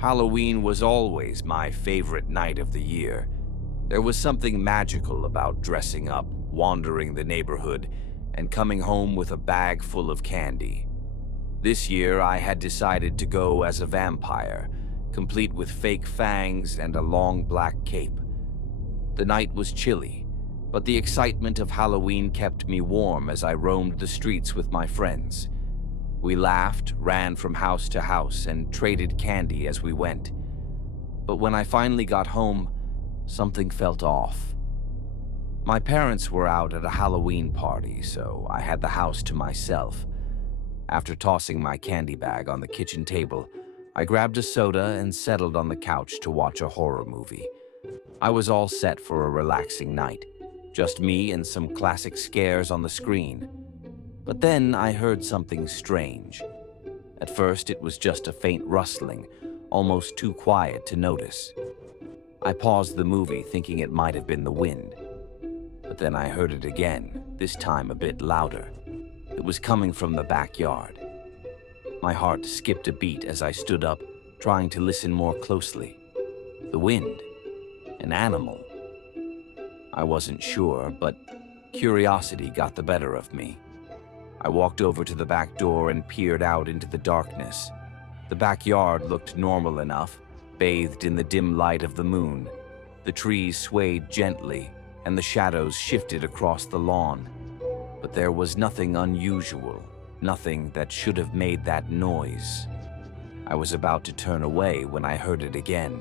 Halloween was always my favorite night of the year. There was something magical about dressing up, wandering the neighborhood, and coming home with a bag full of candy. This year, I had decided to go as a vampire, complete with fake fangs and a long black cape. The night was chilly, but the excitement of Halloween kept me warm as I roamed the streets with my friends. We laughed, ran from house to house, and traded candy as we went. But when I finally got home, something felt off. My parents were out at a Halloween party, so I had the house to myself. After tossing my candy bag on the kitchen table, I grabbed a soda and settled on the couch to watch a horror movie. I was all set for a relaxing night, just me and some classic scares on the screen. But then I heard something strange. At first, it was just a faint rustling, almost too quiet to notice. I paused the movie thinking it might have been the wind. But then I heard it again, this time a bit louder. It was coming from the backyard. My heart skipped a beat as I stood up, trying to listen more closely. The wind. An animal. I wasn't sure, but curiosity got the better of me. I walked over to the back door and peered out into the darkness. The backyard looked normal enough, bathed in the dim light of the moon. The trees swayed gently, and the shadows shifted across the lawn. But there was nothing unusual, nothing that should have made that noise. I was about to turn away when I heard it again,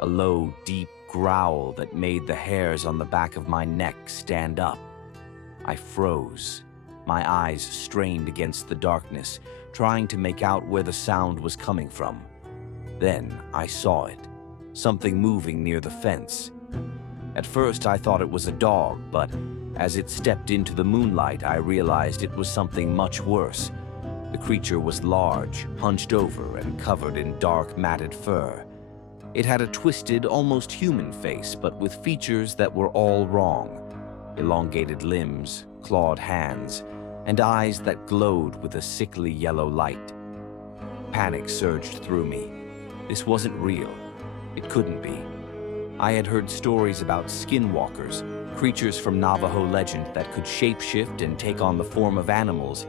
a low, deep growl that made the hairs on the back of my neck stand up. I froze, my eyes strained against the darkness, trying to make out where the sound was coming from. Then I saw it, something moving near the fence. At first I thought it was a dog, but as it stepped into the moonlight, I realized it was something much worse. The creature was large, hunched over, and covered in dark, matted fur. It had a twisted, almost human face, but with features that were all wrong. Elongated limbs, clawed hands, and eyes that glowed with a sickly yellow light. Panic surged through me. This wasn't real. It couldn't be. I had heard stories about skinwalkers, creatures from Navajo legend that could shapeshift and take on the form of animals,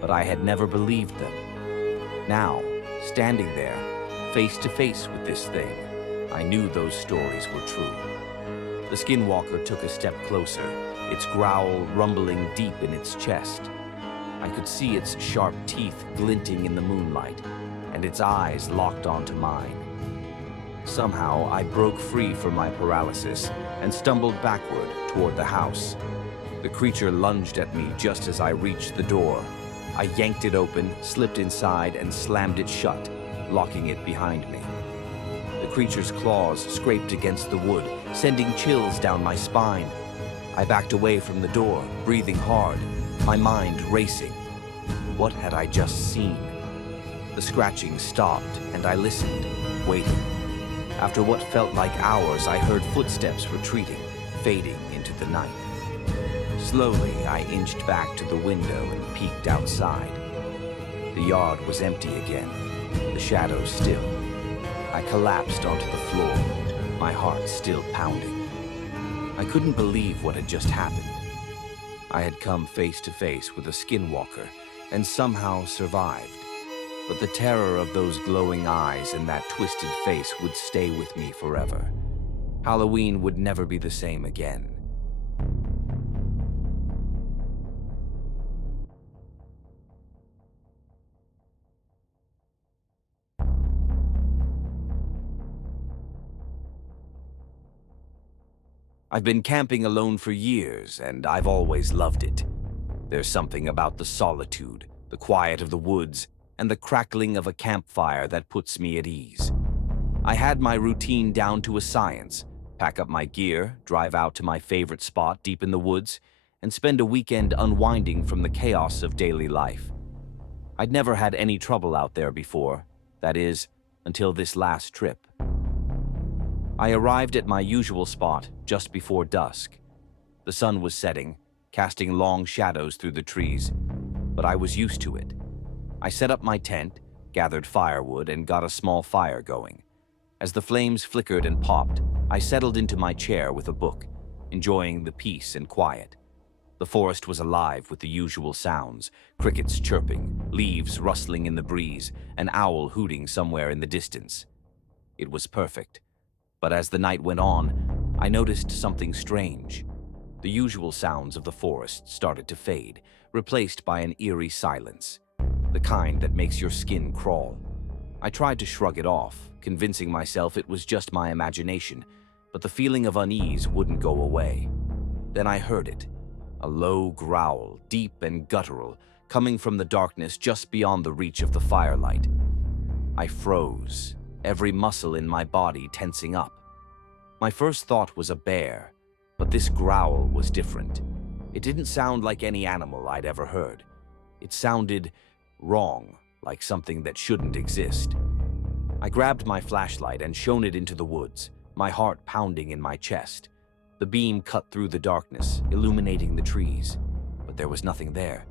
but I had never believed them. Now, standing there, face to face with this thing, I knew those stories were true. The skinwalker took a step closer, its growl rumbling deep in its chest. I could see its sharp teeth glinting in the moonlight, and its eyes locked onto mine. Somehow, I broke free from my paralysis and stumbled backward toward the house. The creature lunged at me just as I reached the door. I yanked it open, slipped inside, and slammed it shut, locking it behind me. The creature's claws scraped against the wood, sending chills down my spine. I backed away from the door, breathing hard, my mind racing. What had I just seen? The scratching stopped, and I listened, waiting. After what felt like hours, I heard footsteps retreating, fading into the night. Slowly, I inched back to the window and peeked outside. The yard was empty again, the shadows still. I collapsed onto the floor, my heart still pounding. I couldn't believe what had just happened. I had come face to face with a skinwalker and somehow survived. But the terror of those glowing eyes and that twisted face would stay with me forever. Halloween would never be the same again. I've been camping alone for years, and I've always loved it. There's something about the solitude, the quiet of the woods, and the crackling of a campfire that puts me at ease. I had my routine down to a science: pack up my gear, drive out to my favorite spot deep in the woods, and spend a weekend unwinding from the chaos of daily life. I'd never had any trouble out there before, that is, until this last trip. I arrived at my usual spot just before dusk. The sun was setting, casting long shadows through the trees, but I was used to it. I set up my tent, gathered firewood, and got a small fire going. As the flames flickered and popped, I settled into my chair with a book, enjoying the peace and quiet. The forest was alive with the usual sounds: crickets chirping, leaves rustling in the breeze, an owl hooting somewhere in the distance. It was perfect. But as the night went on, I noticed something strange. The usual sounds of the forest started to fade, replaced by an eerie silence, the kind that makes your skin crawl. I tried to shrug it off, convincing myself it was just my imagination, but the feeling of unease wouldn't go away. Then I heard it, a low growl, deep and guttural, coming from the darkness just beyond the reach of the firelight. I froze, every muscle in my body tensing up. My first thought was a bear, but this growl was different. It didn't sound like any animal I'd ever heard. It sounded wrong, like something that shouldn't exist. I grabbed my flashlight and shone it into the woods, my heart pounding in my chest. The beam cut through the darkness, illuminating the trees, but there was nothing there.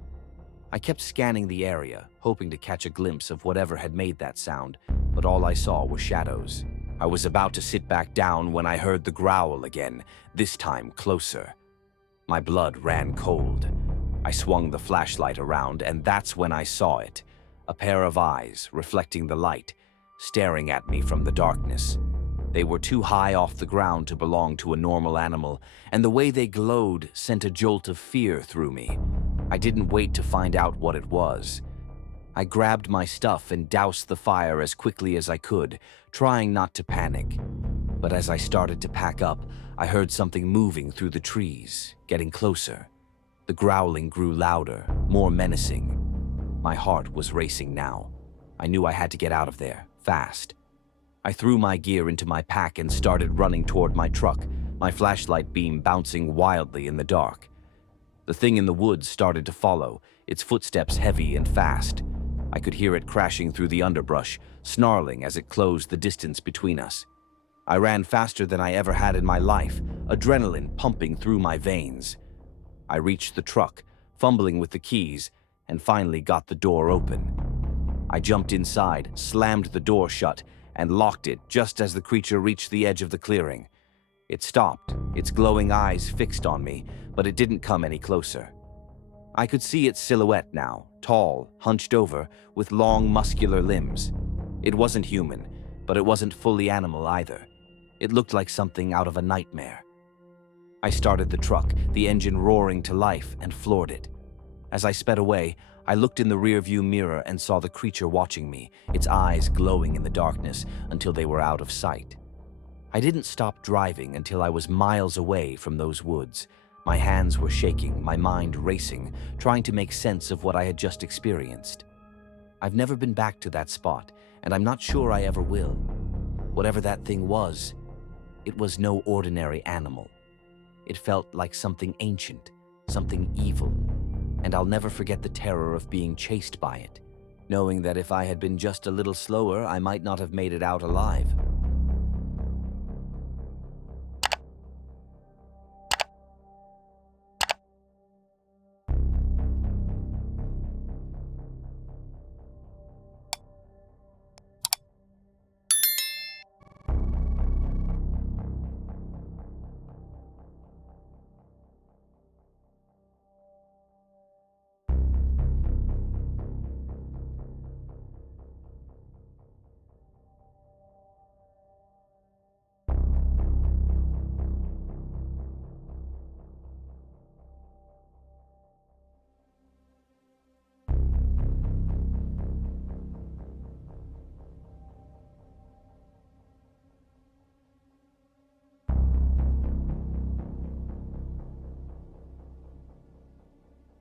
I kept scanning the area, hoping to catch a glimpse of whatever had made that sound, but all I saw were shadows. I was about to sit back down when I heard the growl again, this time closer. My blood ran cold. I swung the flashlight around, and that's when I saw it. A pair of eyes, reflecting the light, staring at me from the darkness. They were too high off the ground to belong to a normal animal, and the way they glowed sent a jolt of fear through me. I didn't wait to find out what it was. I grabbed my stuff and doused the fire as quickly as I could, trying not to panic. But as I started to pack up, I heard something moving through the trees, getting closer. The growling grew louder, more menacing. My heart was racing now. I knew I had to get out of there, fast. I threw my gear into my pack and started running toward my truck, my flashlight beam bouncing wildly in the dark. The thing in the woods started to follow, its footsteps heavy and fast. I could hear it crashing through the underbrush, snarling as it closed the distance between us. I ran faster than I ever had in my life, adrenaline pumping through my veins. I reached the truck, fumbling with the keys, and finally got the door open. I jumped inside, slammed the door shut, and locked it just as the creature reached the edge of the clearing. It stopped, its glowing eyes fixed on me, but it didn't come any closer. I could see its silhouette now, tall, hunched over, with long, muscular limbs. It wasn't human, but it wasn't fully animal either. It looked like something out of a nightmare. I started the truck, the engine roaring to life, and floored it. As I sped away, I looked in the rearview mirror and saw the creature watching me, its eyes glowing in the darkness until they were out of sight. I didn't stop driving until I was miles away from those woods. My hands were shaking, my mind racing, trying to make sense of what I had just experienced. I've never been back to that spot, and I'm not sure I ever will. Whatever that thing was, it was no ordinary animal. It felt like something ancient, something evil, and I'll never forget the terror of being chased by it, knowing that if I had been just a little slower, I might not have made it out alive.